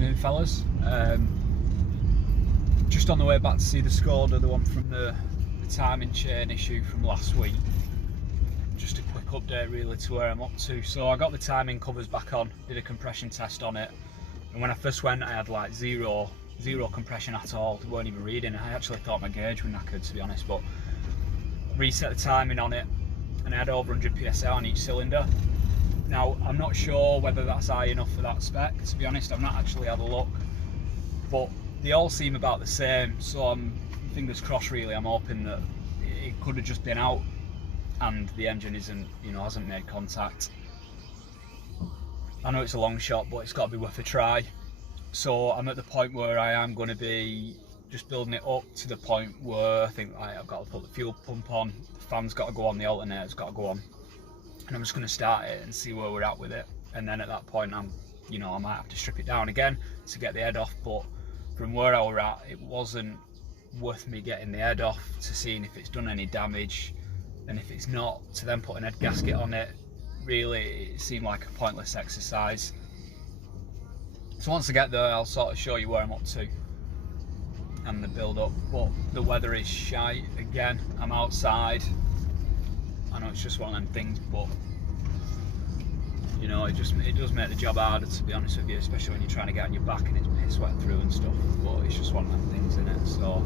afternoon, fellas. Just on the way back to see the Skoda, the one from the timing chain issue from last week. Just a quick update really to where I'm up to. So I got the timing covers back on, did a compression test on it, and when I first went I had like zero compression at all. It weren't even reading. I actually thought my gauge was knackered, to be honest, but reset the timing on it and I had over 100 psi on each cylinder. Now, I'm not sure whether that's high enough for that spec, to be honest. I've not actually had a look, but they all seem about the same, so I'm fingers crossed really. I'm hoping that it could have just been out and the engine hasn't made contact. I know it's a long shot, but it's got to be worth a try. So I'm at the point where I am going to be just building it up to the point where I think I've got to put the fuel pump on, the fan's got to go on, the alternator's got to go on, and I'm just going to start it and see where we're at with it. And then at that point I might have to strip it down again to get the head off, but from where I were at, it wasn't worth me getting the head off to seeing if it's done any damage, and if it's not, to then put an head gasket on it. Really, it seemed like a pointless exercise. So once I get there, I'll sort of show you where I'm up to and the build up. But the weather is shite again. I'm outside. I know it's just one of them things, but it does make the job harder, to be honest with you, especially when you're trying to get on your back and it's piss wet through and stuff. But it's just one of them things, isn't it? So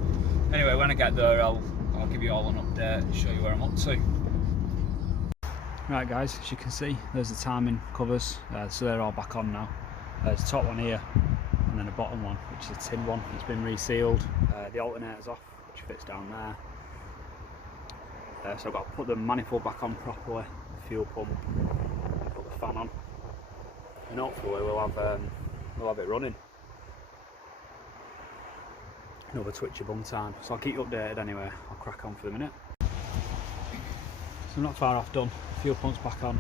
anyway, when I get there, I'll give you all an update and show you where I'm up to. Right guys, as you can see, there's the timing covers, so they're all back on now. There's a top one here, and then a bottom one, which is a tin one. It's been resealed. The alternator's off, which fits down there. So I've got to put the manifold back on properly, the fuel pump, put the fan on, and hopefully we'll have it running. Another twitchy bum time, so I'll keep you updated anyway. I'll crack on for the minute. So I'm not far off done. Fuel pump's back on.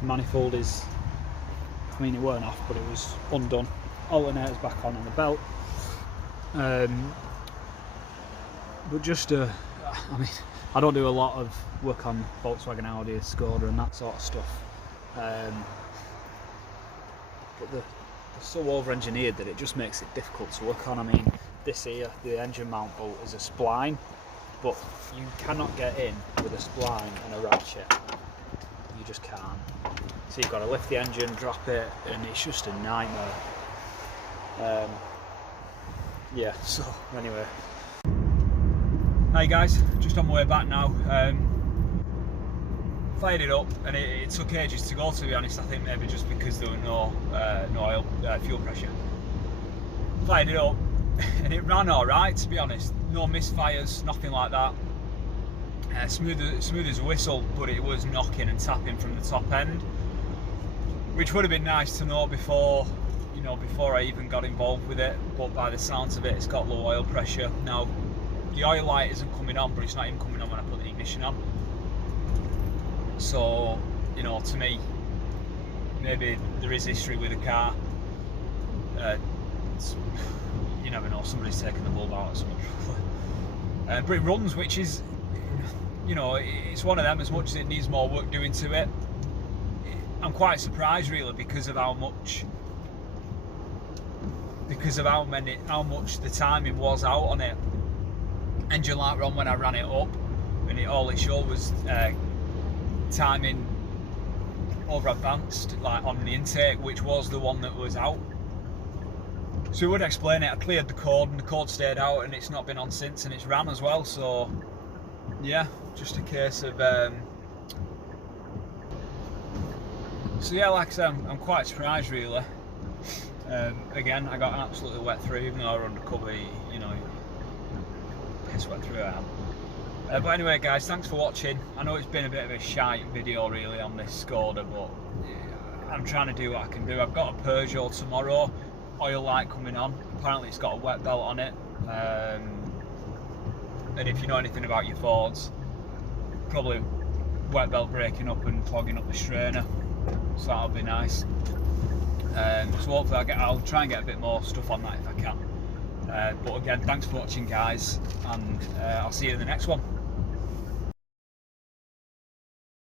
The manifold is, I mean, it weren't off, but it was undone. Alternator's back on the belt. But just I don't do a lot of work on Volkswagen, Audi, Skoda and that sort of stuff. But they're so over-engineered that it just makes it difficult to work on. I mean, this here, the engine mount bolt is a spline, but you cannot get in with a spline and a ratchet. You just can't. So you've got to lift the engine, drop it, and it's just a nightmare. Yeah, so anyway. Hi guys, just on my way back now. Fired it up and it took ages to go, to be honest. I think maybe just because there were no oil, fuel pressure. Fired it up and it ran alright, to be honest. No misfires, nothing like that. Smooth as a whistle, but it was knocking and tapping from the top end, which would have been nice to know before I even got involved with it. But by the sounds of it, it's got low oil pressure. Now the oil light isn't coming on, but it's not even coming on when I put the ignition on. So to me, maybe there is history with the car. You never know, somebody's taken the bulb out or something. But it runs, which is, it's one of them. As much as it needs more work doing to it, I'm quite surprised really, because of how much the timing was out on it. Engine light were on when I ran it up, and all it showed was timing over advanced, like on the intake, which was the one that was out. So it would explain it. I cleared the code and the code stayed out, and it's not been on since, and it's ran as well. So yeah, just a case of so yeah, like I said, I'm quite surprised really. Again, I got absolutely wet through, even though I were undercover, piss wet through I am. But anyway guys, thanks for watching. I know it's been a bit of a shite video really on this Skoda, but I'm trying to do what I can do. I've got a Peugeot tomorrow, oil light coming on. Apparently it's got a wet belt on it. And if you know anything about your Fords, probably wet belt breaking up and clogging up the strainer. So that'll be nice. So hopefully I'll try and get a bit more stuff on that if I can. But again, thanks for watching guys, and I'll see you in the next one.